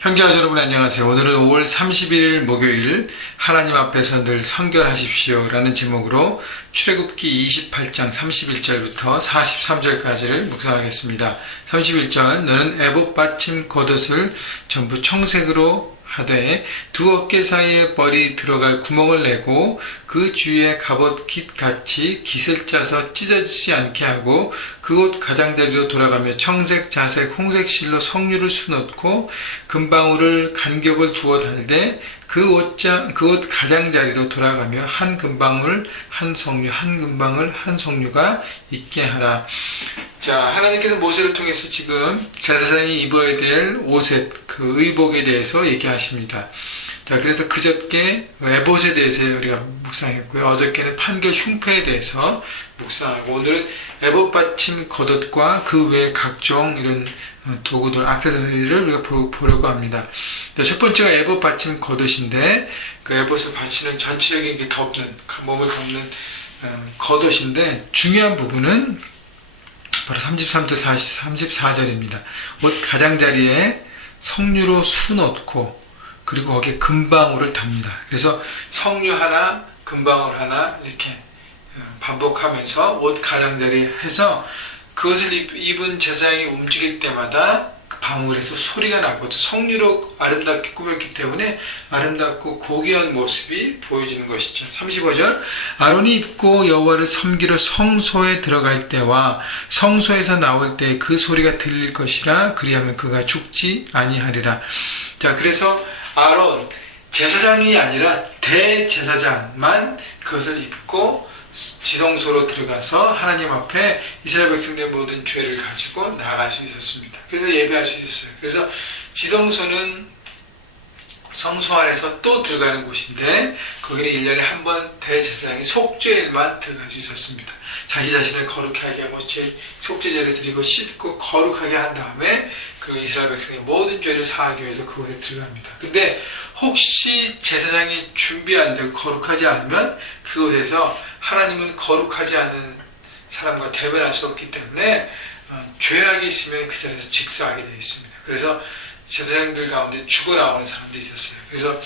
형제와 여러분 안녕하세요. 오늘은 5월 31일 목요일 하나님 앞에서 늘 성결하십시오 라는 제목으로 출애굽기 28장 31절부터 43절까지를 묵상하겠습니다. 31절 너는 에봇 받침 겉옷을 전부 청색으로 하되 두 어깨 사이에 뻘이 들어갈 구멍을 내고 그 주위에 갑옷깃 같이 깃을 짜서 찢어지지 않게 하고 그 옷 가장자리로 돌아가며 청색, 자색, 홍색 실로 성류를 수놓고 금방울을 간격을 두어 달되 그 옷 가장자리로 돌아가며 한 금방울 한 성류 한 금방울 한 성류가 있게 하라. 자, 하나님께서 모세를 통해서 지금 제사장이 입어야 될 옷의 그 의복에 대해서 얘기하십니다. 자, 그래서 그저께 에봇에 대해서 우리가 묵상했고요. 어저께는 판결 흉패에 대해서 묵상하고 오늘은 에봇 받침 겉옷과 그 외 각종 이런 도구들, 액세서리를 우리가 보려고 합니다. 자, 첫 번째가 에봇 받침 겉옷인데 그 에봇을 받치는 전체적인 게 덮는, 몸을 덮는 겉옷인데 중요한 부분은 바로 33절 34절입니다. 옷 가장자리에 성류로 수놓고 그리고 거기에 금방울을 답니다. 그래서 성류 하나, 금방울 하나 이렇게 반복하면서 옷 가장자리에 해서 그것을 입은 제사장이 움직일 때마다 그 방울에서 소리가 나고 성류로 아름답게 꾸몄기 때문에 아름답고 고귀한 모습이 보여지는 것이죠. 35절 아론이 입고 여호와를 섬기러 성소에 들어갈 때와 성소에서 나올 때 그 소리가 들릴 것이라 그리하면 그가 죽지 아니하리라. 자, 그래서 아론 제사장이 아니라 대제사장만 그것을 입고 지성소로 들어가서 하나님 앞에 이스라엘 백성들의 모든 죄를 가지고 나아갈 수 있었습니다. 그래서 예배할 수 있었어요. 그래서 지성소는 성소 안에서 또 들어가는 곳인데 거기는 1년에 한 번 대제사장이 속죄일만 들어갈 수 있었습니다. 자기 자신을 거룩하게 하고 속죄제를 드리고 씻고 거룩하게 한 다음에 그 이스라엘 백성의 모든 죄를 사하기 위해서 그곳에 들어갑니다. 근데 혹시 제사장이 준비 안 되고 거룩하지 않으면 그곳에서 하나님은 거룩하지 않은 사람과 대면할 수 없기 때문에 죄악이 있으면 그 자리에서 직사하게 되어 있습니다. 그래서 제사장들 가운데 죽어나오는 사람도 있었어요. 그래서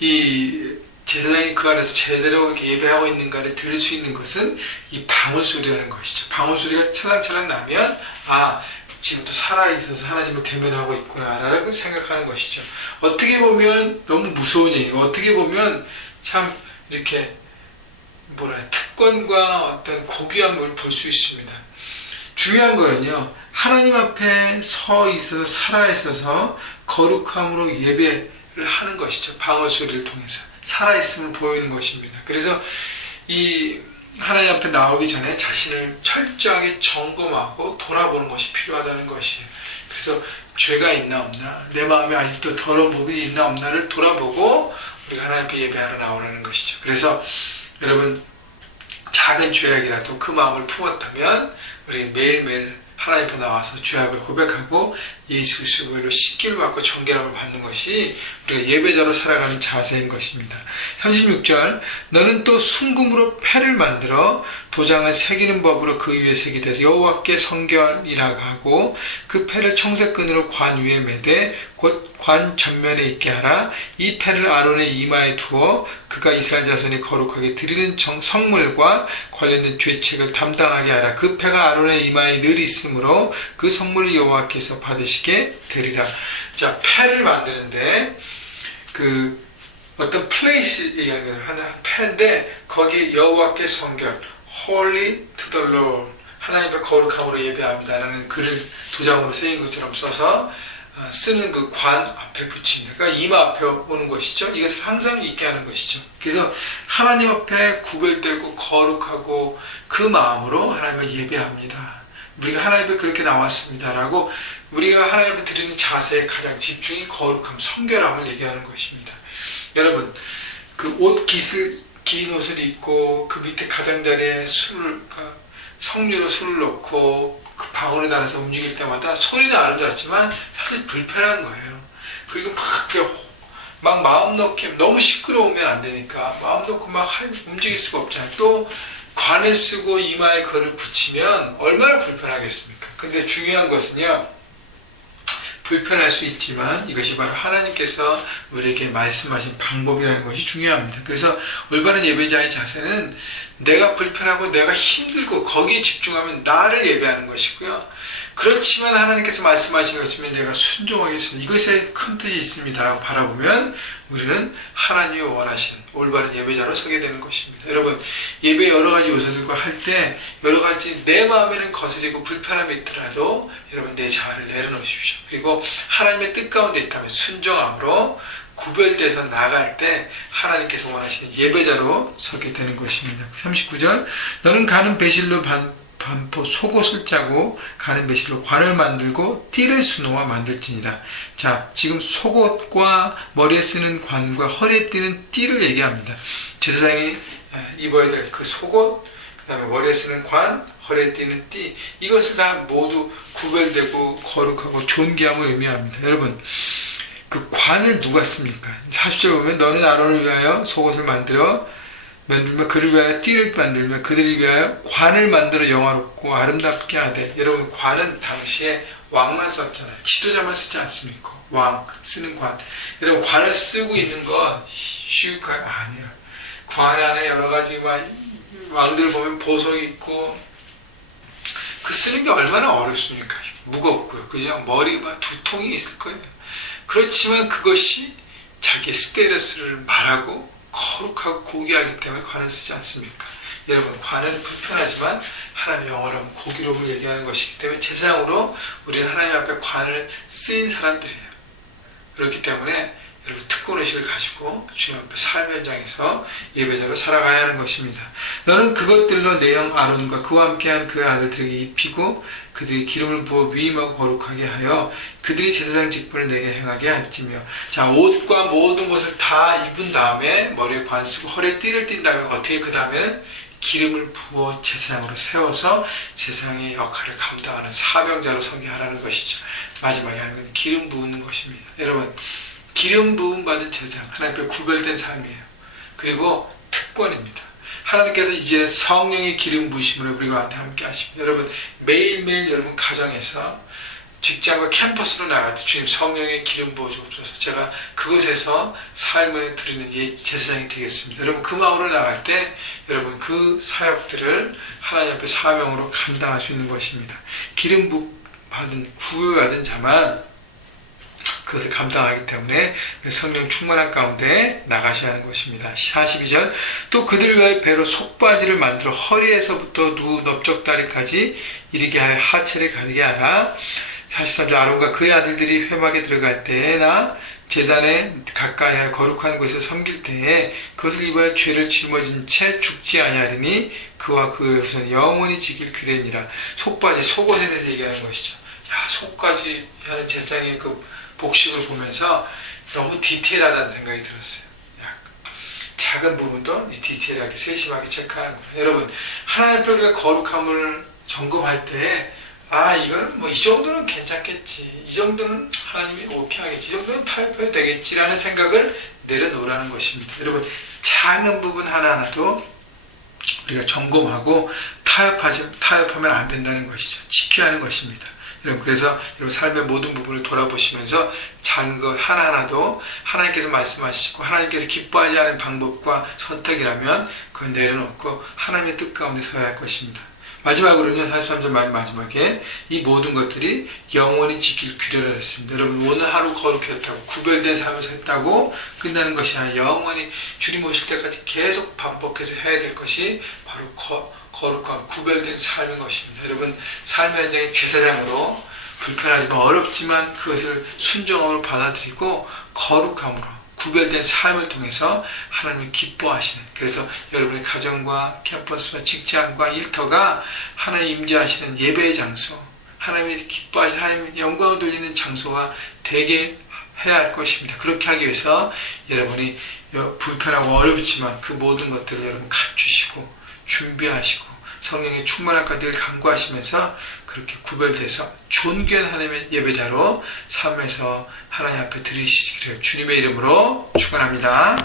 이 제사장이 그 안에서 제대로 이렇게 예배하고 있는가를 들을 수 있는 것은 이 방울 소리라는 것이죠. 방울 소리가 찰랑찰랑 나면 지금도 살아있어서 하나님을 대면하고 있구나 라고 생각하는 것이죠. 어떻게 보면 너무 무서운 얘기고 어떻게 보면 참 이렇게 특권과 어떤 고귀함을 볼 수 있습니다. 중요한 거는요, 하나님 앞에 서 있어서 살아있어서 거룩함으로 예배를 하는 것이죠. 방울 소리를 통해서 살아있음을 보이는 것입니다. 그래서 이 하나님 앞에 나오기 전에 자신을 철저하게 점검하고 돌아보는 것이 필요하다는 것이에요. 그래서 죄가 있나 없나, 내 마음에 아직도 더러운 부분이 있나 없나를 돌아보고 우리가 하나님 앞에 예배하러 나오라는 것이죠. 그래서 여러분, 작은 죄악이라도 그 마음을 품었다면 우리 매일매일 하나님 앞에 나와서 죄악을 고백하고 예수 그리스도로 씻기를 받고 정결함을 받는 것이 우리가 예배자로 살아가는 자세인 것입니다. 36절 너는 또 순금으로 패를 만들어 도장을 새기는 법으로 그 위에 새기되 여호와께 성결이라고 하고 그 패를 청색끈으로 관 위에 매되 곧 관 전면에 있게 하라. 이 패를 아론의 이마에 두어 그가 이스라엘 자손이 거룩하게 드리는 성물과 관련된 죄책을 담당하게 하라. 그 패가 아론의 이마에 늘 있으므로 그 성물을 여호와께서 받으시게 되리라. 자, 패를 만드는데 그 어떤 플레이스 얘기하는 하나 패인데 거기 여호와께 성결 Holy to the Lord 하나님의 거룩함으로 예배합니다라는 글을 도장으로 새긴 것처럼 써서 쓰는 그 관 앞에 붙입니다. 그러니까 이마 앞에 오는 것이죠. 이것을 항상 있게 하는 것이죠. 그래서 하나님 앞에 구별되고 거룩하고 그 마음으로 하나님을 예배합니다. 우리가 하나님 앞에 그렇게 나왔습니다라고 우리가 하나님 앞에 드리는 자세의 가장 집중이 거룩함, 성결함을 얘기하는 것입니다. 여러분, 그 긴 옷을 입고 그 밑에 가장자리에 성류로 술을 넣고 그 방울에 달아서 움직일 때마다 소리는 아름답지만 사실 불편한 거예요. 그리고 막 마음 놓게 너무 시끄러우면 안 되니까 마음 놓고 막 움직일 수가 없잖아요. 또 관을 쓰고 이마에 그를 붙이면 얼마나 불편하겠습니까? 근데 중요한 것은요, 불편할 수 있지만 이것이 바로 하나님께서 우리에게 말씀하신 방법이라는 것이 중요합니다. 그래서 올바른 예배자의 자세는 내가 불편하고 내가 힘들고 거기에 집중하면 나를 예배하는 것이고요. 그렇지만 하나님께서 말씀하신 것이면 내가 순종하겠습니다. 이것에 큰 뜻이 있습니다 라고 바라보면 우리는 하나님이 원하시는 올바른 예배자로 서게 되는 것입니다. 여러분, 예배 여러 가지 요소들과 할 때 여러 가지 내 마음에는 거스리고 불편함이 있더라도 여러분 내 자아를 내려놓으십시오. 그리고 하나님의 뜻 가운데 있다면 순종함으로 구별돼서 나갈 때 하나님께서 원하시는 예배자로 서게 되는 것입니다. 39절, 너는 가는 배실로 반포 속옷을 짜고 가는 배실로 관을 만들고 띠를 수놓아 만들지니라. 자, 지금 속옷과 머리에 쓰는 관과 허리에 띠는 띠를 얘기합니다. 제사장이 입어야 될 그 속옷, 그 다음에 머리에 쓰는 관, 허리에 띠는 띠, 이것을 다 모두 구별되고 거룩하고 존귀함을 의미합니다. 여러분, 그 관을 누가 씁니까? 40절 보면 너는 아론을 위하여 속옷을 만들면 그를 위하여 띠를 만들며 그들을 위하여 관을 만들어 영화롭고 아름답게 하되. 여러분, 관은 당시에 왕만 썼잖아요. 지도자만 쓰지 않습니까? 왕 쓰는 관. 여러분, 관을 쓰고 있는 건 쉬울까요? 아니에요. 관 안에 여러 가지 왕들 보면 보석이 있고 그 쓰는 게 얼마나 어렵습니까? 무겁고요. 그죠? 머리가 두통이 있을 거예요. 그렇지만 그것이 자기의 스테레스를 말하고 거룩하고 고귀하기 때문에 관을 쓰지 않습니까? 여러분, 관은 불편하지만 하나님의 영원한 고기로움을 얘기하는 것이기 때문에 제사장으로 우리는 하나님 앞에 관을 쓰인 사람들이에요. 그렇기 때문에 여러분, 특권의식을 가지고 주님 앞에 삶의 현장에서 예배자로 살아가야 하는 것입니다. 너는 그것들로 내 형 아론과 그와 함께한 그 아들들에게 입히고 그들이 기름을 부어 위임하고 거룩하게 하여 그들이 제사장 직분을 내게 행하게 할지며. 자, 옷과 모든 것을 다 입은 다음에 머리에 관 쓰고 허리에 띠를 띈 다음에 어떻게 그 다음에는 기름을 부어 제사장으로 세워서 제사장의 역할을 감당하는 사명자로 서게 하라는 것이죠. 마지막에 하는 건 기름 부은 것입니다. 여러분, 기름 부음 받은 제사장, 하나님 앞에 구별된 삶이에요. 그리고 특권입니다. 하나님께서 이제는 성령의 기름 부으심으로 우리와 함께 하십니다. 여러분, 매일매일 여러분 가정에서 직장과 캠퍼스로 나갈 때 주님 성령의 기름 부어주옵소서. 제가 그곳에서 삶을 드리는 제사장이 되겠습니다. 여러분, 그 마음으로 나갈 때 여러분 그 사역들을 하나님 앞에 사명으로 감당할 수 있는 것입니다. 기름 받은 구별받은 자만 그것을 감당하기 때문에 성령 충만한 가운데 나가셔야 하는 것입니다. 42절, 또 그들을 위하여 배로 속바지를 만들어 허리에서부터 누 넓적다리까지 이르게 하여 하체를 가리게 하라. 43절, 아론과 그의 아들들이 회막에 들어갈 때나 제단에 가까이 하여 거룩한 곳에서 섬길 때에 그것을 입어야 죄를 짊어진 채 죽지 아니하리니 그와 그의 후손 영원히 지킬 규례니라. 속바지, 속옷에 대해서 얘기하는 것이죠. 야, 속까지 하는 제사장의 그 복식을 보면서 너무 디테일하다는 생각이 들었어요. 작은 부분도 디테일하게 세심하게 체크하는 거예요. 여러분, 하나님 앞에 우리가 거룩함을 점검할 때 이거는 뭐 이 정도는 괜찮겠지, 이 정도는 하나님이 오케이 하겠지, 이 정도는 타협해도 되겠지라는 생각을 내려놓으라는 것입니다. 여러분, 작은 부분 하나하나도 우리가 점검하고 타협하면 안 된다는 것이죠. 지켜야 하는 것입니다. 여러분, 그래서 여러분 삶의 모든 부분을 돌아보시면서 작은 것 하나하나도 하나님께서 말씀하시고 하나님께서 기뻐하지 않은 방법과 선택이라면 그걸 내려놓고 하나님의 뜻 가운데 서야 할 것입니다. 마지막으로는요, 43절 마지막에 이 모든 것들이 영원히 지킬 규례를 했습니다. 여러분, 오늘 하루 거룩했다고 구별된 삶을 했다고 끝나는 것이 아니라 영원히 주님 오실 때까지 계속 반복해서 해야 될 것이 바로 거룩한 구별된 삶인 것입니다. 여러분, 삶의 현장의 제사장으로 불편하지만 어렵지만 그것을 순종으로 받아들이고 거룩함으로 구별된 삶을 통해서 하나님을 기뻐하시는, 그래서 여러분의 가정과 캠퍼스와 직장과 일터가 하나님 임재하시는 예배의 장소, 하나님이 기뻐하시는, 하나님의 영광을 돌리는 장소가 되게 해야 할 것입니다. 그렇게 하기 위해서 여러분이 불편하고 어렵지만 그 모든 것들을 여러분 갖추시고 준비하시고 성령의 충만함과 늘 간구하시면서 그렇게 구별돼서 존귀한 하나님의 예배자로 삶에서 하나님 앞에 드리시기를 주님의 이름으로 축원합니다.